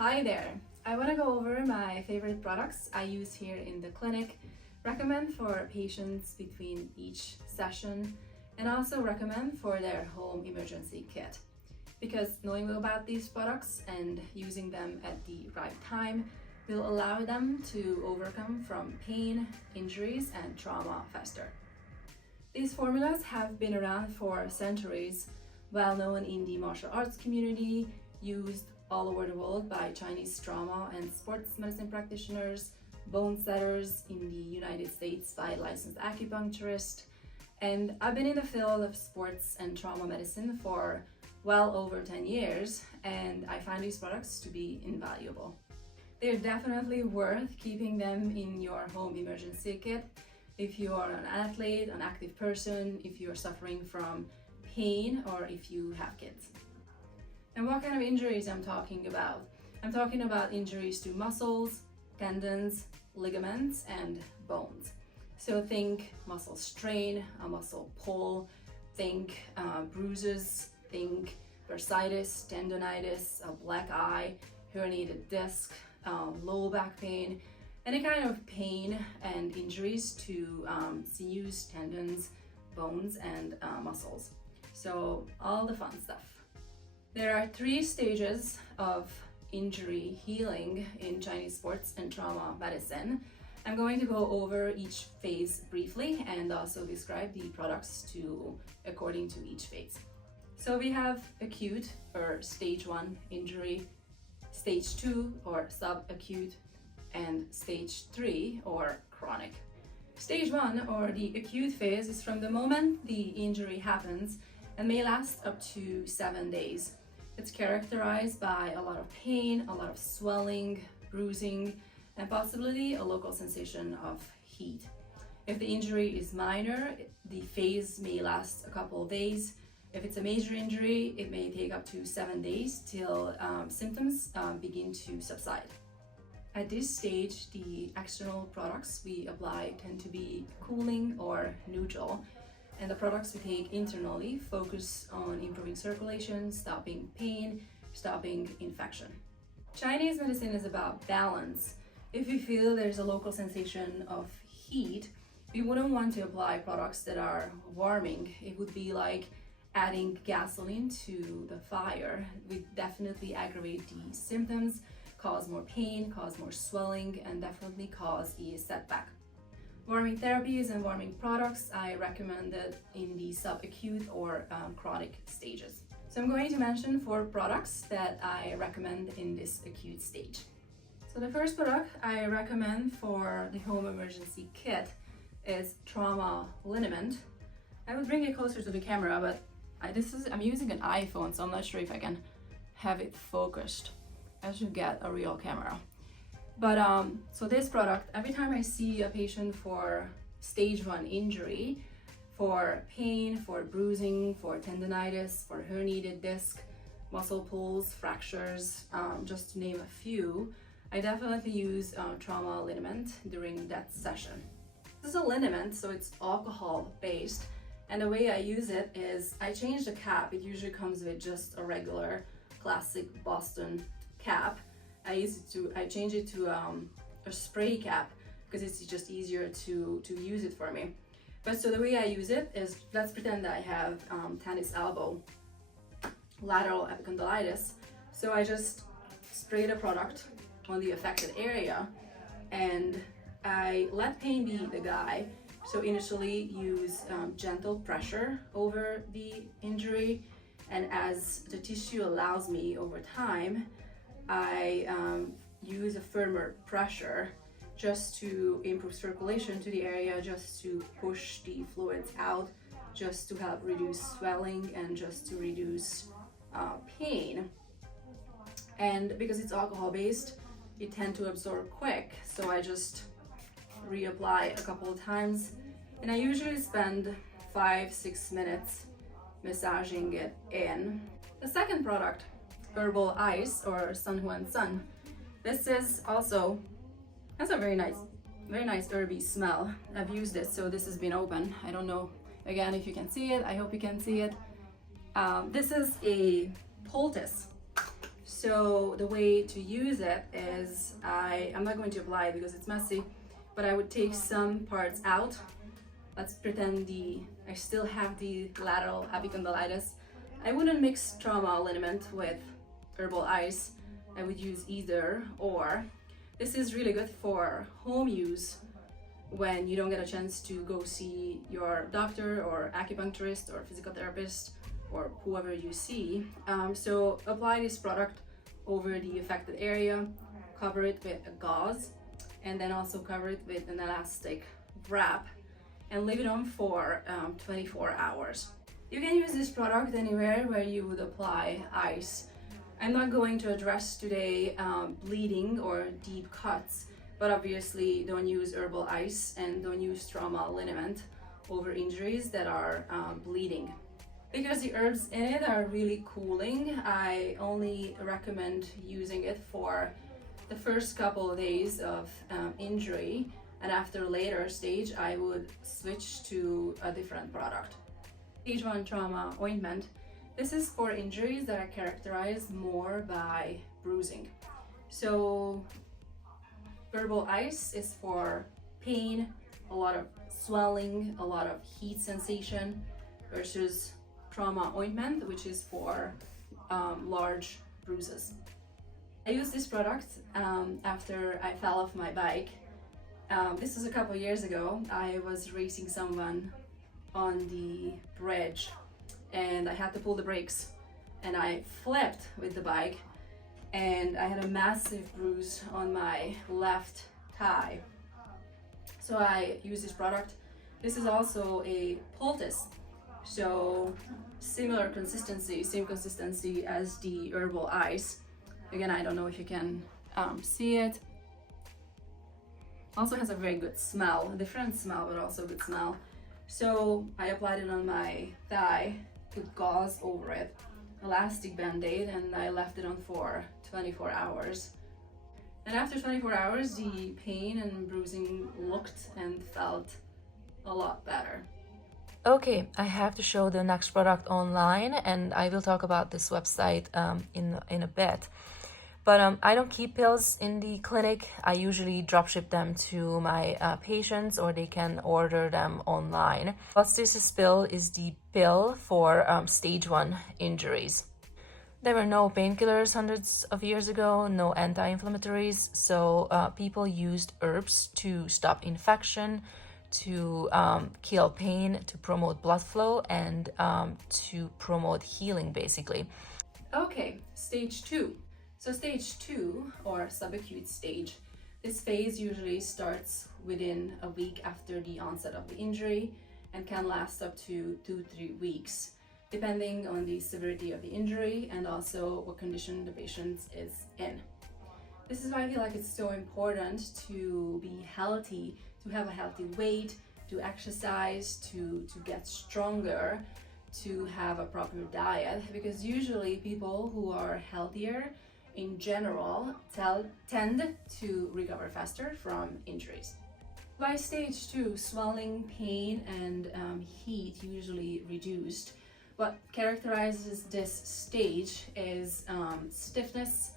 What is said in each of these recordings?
Hi there! I want to go over my favorite products I use here in the clinic, recommend for patients between each session, and also recommend for their home emergency kit. Because knowing about these products and using them at the right time will allow them to overcome from pain, injuries, and trauma faster. These formulas have been around for centuries, well known in the martial arts community, used all over the world by Chinese trauma and sports medicine practitioners, bone setters in the United States by licensed acupuncturists, and I've been in the field of sports and trauma medicine for well over 10 years, and I find these products to be invaluable. They're definitely worth keeping them in your home emergency kit if you are an athlete, an active person, if you're suffering from pain, or if you have kids. And what kind of injuries I'm talking about? I'm talking about injuries to muscles, tendons, ligaments, and bones. So think muscle strain, a muscle pull, think bruises, think bursitis, tendonitis, a black eye, herniated disc, low back pain, any kind of pain and injuries to sinews, tendons, bones, and muscles. So all the fun stuff. There are 3 stages of injury healing in Chinese sports and trauma medicine. I'm going to go over each phase briefly and also describe the products according to each phase. So we have acute or stage 1 injury, stage 2 or subacute, and stage 3 or chronic. Stage 1 or the acute phase is from the moment the injury happens and may last up to 7 days. It's characterized by a lot of pain, a lot of swelling, bruising, and possibly a local sensation of heat. If the injury is minor, the phase may last a couple of days. If it's a major injury, it may take up to 7 days till symptoms begin to subside. At this stage, the external products we apply tend to be cooling or neutral, and the products we take internally focus on improving circulation, stopping pain, stopping infection. Chinese medicine is about balance. If we feel there's a local sensation of heat, we wouldn't want to apply products that are warming. It would be like adding gasoline to the fire. We definitely aggravate the symptoms, cause more pain, cause more swelling, and definitely cause a setback. Warming therapies and warming products I recommended in the subacute or chronic stages. So I'm going to mention 4 products that I recommend in this acute stage. So the first product I recommend for the home emergency kit is Trauma Liniment. I will bring it closer to the camera, but I'm using an iPhone, so I'm not sure if I can have it focused. I should get a real camera. But so this product, every time I see a patient for stage 1 injury, for pain, for bruising, for tendonitis, for herniated disc, muscle pulls, fractures, just to name a few, I definitely use Trauma Liniment during that session. This is a liniment, so it's alcohol based, and the way I use it is I change the cap. It usually comes with just a regular classic Boston cap. I change it to a spray cap because it's just easier to use it for me. But so the way I use it is, let's pretend that I have tennis elbow, lateral epicondylitis. So I just spray the product on the affected area and I let pain be the guide. So initially use gentle pressure over the injury, and as the tissue allows me over time, I use a firmer pressure just to improve circulation to the area, just to push the fluids out, just to help reduce swelling and just to reduce pain. And because it's alcohol based, it tends to absorb quick, so I just reapply a couple of times, and I usually spend 5-6 minutes massaging it in. The second product, Herbal Ice or San Huang San. This is also has a very nice herby smell. I've used it, so this has been open. I don't know again if you can see it. I hope you can see it. This is a poultice. So the way to use it is I'm not going to apply it because it's messy, but I would take some parts out. Let's pretend I still have the lateral epicondylitis. I wouldn't mix Trauma Liniment with Herbal Ice. I would use either or. This is really good for home use when you don't get a chance to go see your doctor or acupuncturist or physical therapist or whoever you see. So apply this product over the affected area, cover it with a gauze, and then also cover it with an elastic wrap and leave it on for 24 hours. You can use this product anywhere where you would apply ice. I'm not going to address today bleeding or deep cuts, but obviously don't use Herbal Ice and don't use Trauma Liniment over injuries that are bleeding. Because the herbs in it are really cooling, I only recommend using it for the first couple of days of injury, and after a later stage I would switch to a different product. Stage 1 Trauma Ointment. This is for injuries that are characterized more by bruising. So Herbal Ice is for pain, a lot of swelling, a lot of heat sensation, versus Trauma Ointment, which is for large bruises. I used this product after I fell off my bike. This was a couple years ago. I was racing someone on the bridge and I had to pull the brakes and I flipped with the bike and I had a massive bruise on my left thigh. So I used this product. This is also a poultice, so similar consistency, same consistency as the Herbal Ice. Again, I don't know if you can see it. Also has a very good smell, a different smell, but also good smell. So I applied it on my thigh, put gauze over it, elastic band-aid, and I left it on for 24 hours. And after 24 hours, the pain and bruising looked and felt a lot better. Okay, I have to show the next product online, and I will talk about this website in a bit. But I don't keep pills in the clinic. I usually drop ship them to my patients, or they can order them online. Stasis Pill is the pill for stage 1 injuries. There were no painkillers hundreds of years ago, no anti-inflammatories, so people used herbs to stop infection, to kill pain, to promote blood flow, and to promote healing, basically. Okay, stage 2. So stage 2, or subacute stage, this phase usually starts within a week after the onset of the injury and can last up to 2-3 weeks, depending on the severity of the injury and also what condition the patient is in. This is why I feel like it's so important to be healthy, to have a healthy weight, to exercise, to get stronger, to have a proper diet, because usually people who are healthier in general tend to recover faster from injuries. By stage 2, swelling, pain, and heat usually reduced. What characterizes this stage is stiffness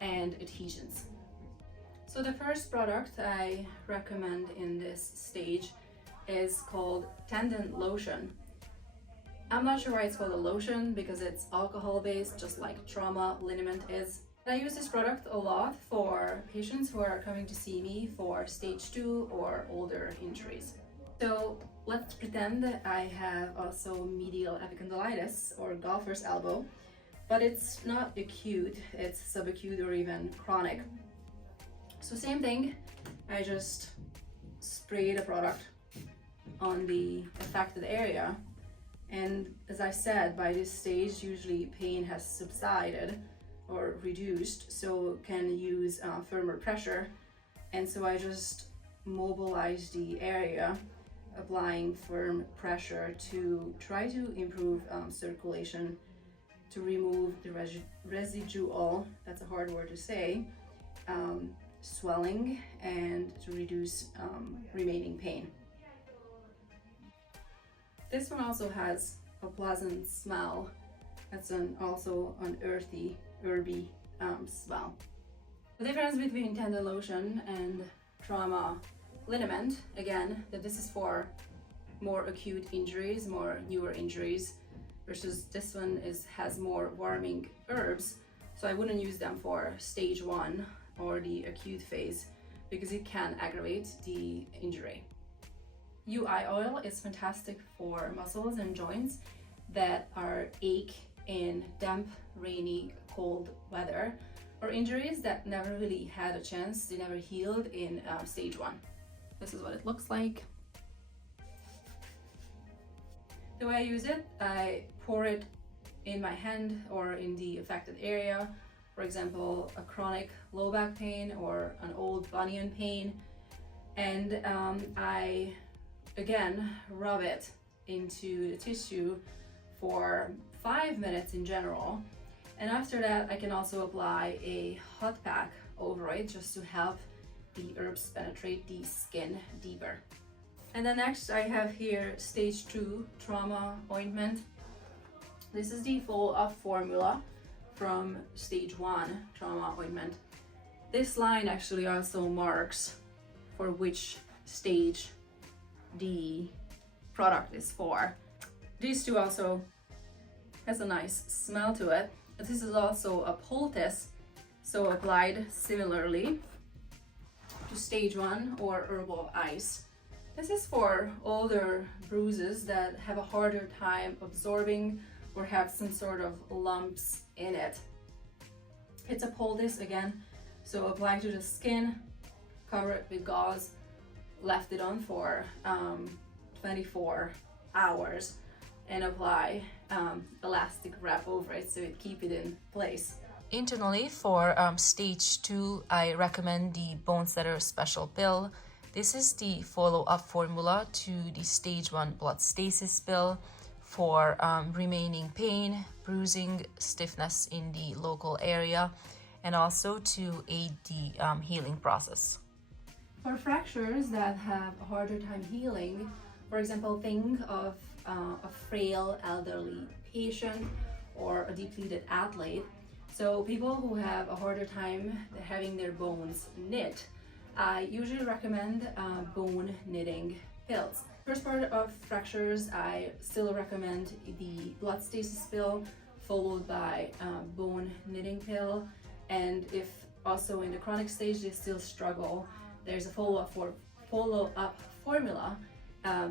and adhesions. So the first product I recommend in this stage is called Tendon Lotion. I'm not sure why it's called a lotion, because it's alcohol-based, just like Trauma Liniment is. I use this product a lot for patients who are coming to see me for stage 2 or older injuries. So let's pretend that I have also medial epicondylitis, or golfer's elbow, but it's not acute, it's subacute or even chronic. So same thing, I just spray the product on the affected area, and as I said, by this stage usually pain has subsided or reduced, so can use firmer pressure, and so I just mobilize the area, applying firm pressure to try to improve circulation, to remove the residual, that's a hard word to say, swelling, and to reduce remaining pain. This one also has a pleasant smell. That's also an herby swell. The difference between Tendon Lotion and Trauma Liniment, again, that this is for more acute injuries, more newer injuries, versus this one has more warming herbs. So I wouldn't use them for stage 1 or the acute phase because it can aggravate the injury. UI oil is fantastic for muscles and joints that are ache in damp, rainy, cold weather, or injuries that never really had a chance, they never healed in stage 1. This is what it looks like. The way I use it, I pour it in my hand or in the affected area. For example, a chronic low back pain or an old bunion pain. And I, again, rub it into the tissue for 5 minutes in general. And after that, I can also apply a hot pack over it just to help the herbs penetrate the skin deeper. And then next I have here stage 2 Trauma Ointment. This is the follow-up formula from stage 1 Trauma Ointment. This line actually also marks for which stage the product is for. These two also has a nice smell to it. This is also a poultice, so applied similarly to stage 1 or Herbal Ice. This is for older bruises that have a harder time absorbing or have some sort of lumps in it. It's a poultice again, so apply to the skin, cover it with gauze, left it on for 24 hours, and apply elastic wrap over it so it keep it in place. Internally, for stage 2, I recommend the Bone Setter Special Pill. This is the follow-up formula to the stage 1 blood stasis pill for remaining pain, bruising, stiffness in the local area, and also to aid the healing process. For fractures that have a harder time healing, for example, think of a frail elderly patient or a depleted athlete. So people who have a harder time having their bones knit, I usually recommend bone knitting pills. First part of fractures, I still recommend the blood stasis pill followed by bone knitting pill. And if also in the chronic stage they still struggle, there's a follow-up formula,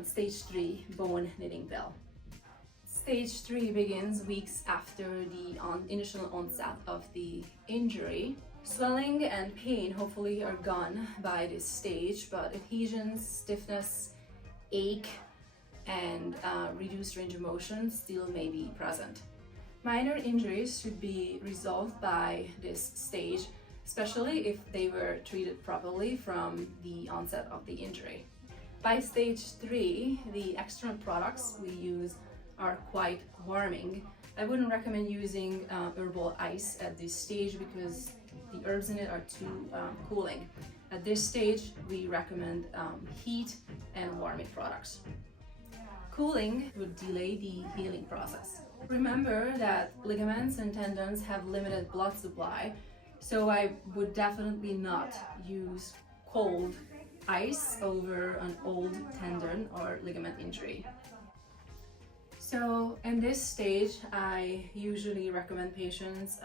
stage 3 bone knitting pill. Stage 3 begins weeks after the initial onset of the injury. Swelling and pain hopefully are gone by this stage, but adhesions, stiffness, ache, and reduced range of motion still may be present. Minor injuries should be resolved by this stage, especially if they were treated properly from the onset of the injury. By stage 3, the external products we use are quite warming. I wouldn't recommend using Herbal Ice at this stage because the herbs in it are too cooling. At this stage, we recommend heat and warming products. Cooling would delay the healing process. Remember that ligaments and tendons have limited blood supply, so I would definitely not use cold ice over an old tendon or ligament injury. So in this stage, I usually recommend patients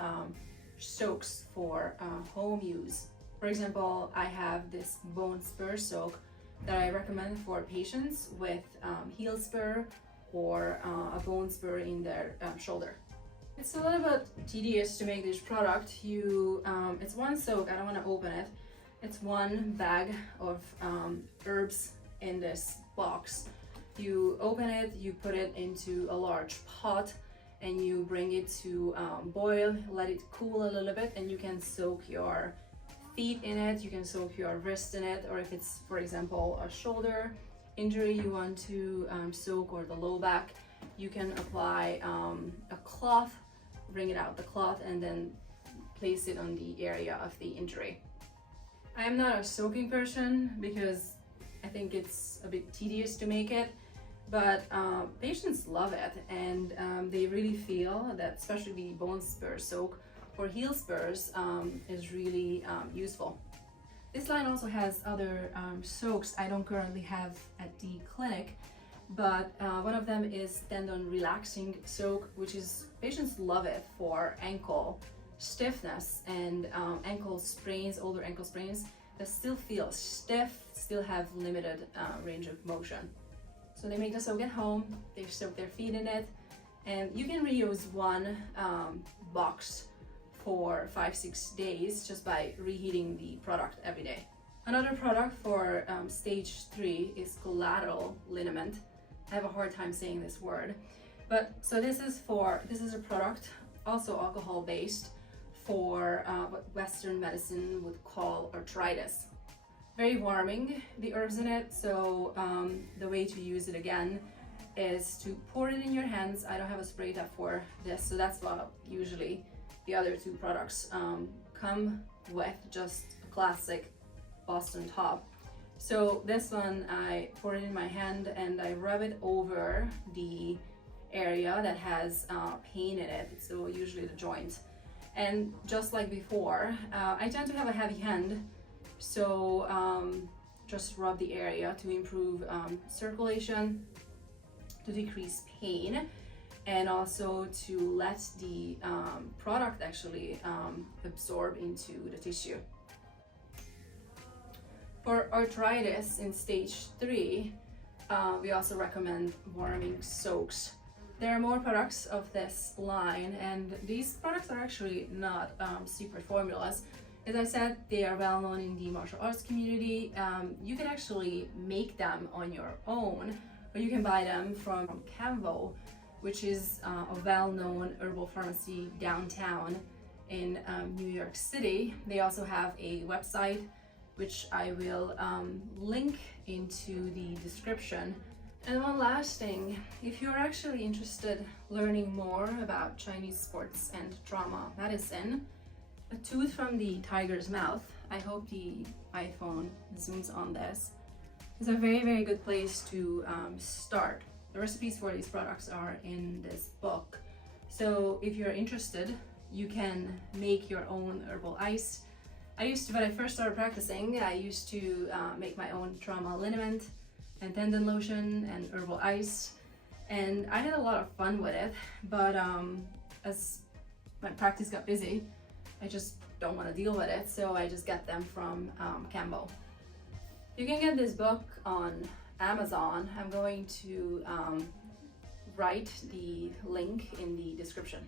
soaks for home use. For example, I have this bone spur soak that I recommend for patients with heel spur or a bone spur in their shoulder. It's a little bit tedious to make this product. It's one soak, I don't want to open it. It's one bag of herbs in this box. You open it, you put it into a large pot, and you bring it to boil, let it cool a little bit, and you can soak your feet in it, you can soak your wrist in it, or if it's, for example, a shoulder injury you want to soak, or the low back, you can apply a cloth, bring it out the cloth, and then place it on the area of the injury. I am not a soaking person because I think it's a bit tedious to make it, but patients love it, and they really feel that especially the bone spur soak for heel spurs is really useful. This line also has other soaks I don't currently have at the clinic, but one of them is tendon relaxing soak, which is, patients love it for ankle stiffness and ankle sprains, older ankle sprains that still feel stiff, still have limited range of motion. So they make the soak at home, they soak their feet in it, and you can reuse one box for 5-6 days just by reheating the product every day. Another product for stage 3 is collateral liniment. I have a hard time saying this word, but so this is a product also alcohol based for what Western medicine would call arthritis. Very warming, the herbs in it, so the way to use it again is to pour it in your hands. I don't have a spray tap for this, so that's what usually the other two products come with, just a classic Boston top. So this one, I pour it in my hand and I rub it over the area that has pain in it, so usually the joint. And just like before, I tend to have a heavy hand, so just rub the area to improve circulation, to decrease pain, and also to let the product actually absorb into the tissue. For arthritis in stage 3, we also recommend warming soaks. There are more products of this line, and these products are actually not secret formulas. As I said, they are well known in the martial arts community. You can actually make them on your own, or you can buy them from Camvo, which is a well-known herbal pharmacy downtown in New York City. They also have a website, which I will link into the description. And one last thing, if you're actually interested learning more about Chinese sports and trauma medicine, a tooth from the tiger's mouth, I hope the iPhone zooms on this, is a very, very good place to start. The recipes for these products are in this book. So if you're interested, you can make your own herbal ice. When I first started practicing, I used to make my own Trauma Liniment and Tendon Lotion and Herbal Ice, and I had a lot of fun with it, but as my practice got busy, I just don't want to deal with it, so I just get them from Camvo. You can get this book on Amazon. I'm going to write the link in the description.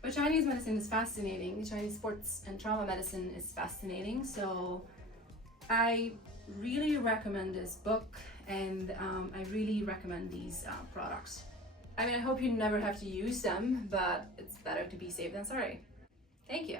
But Chinese medicine is fascinating. Chinese sports and trauma medicine is fascinating, so I really recommend this book, and I really recommend these products. I mean, I hope you never have to use them, but it's better to be safe than sorry. Thank you.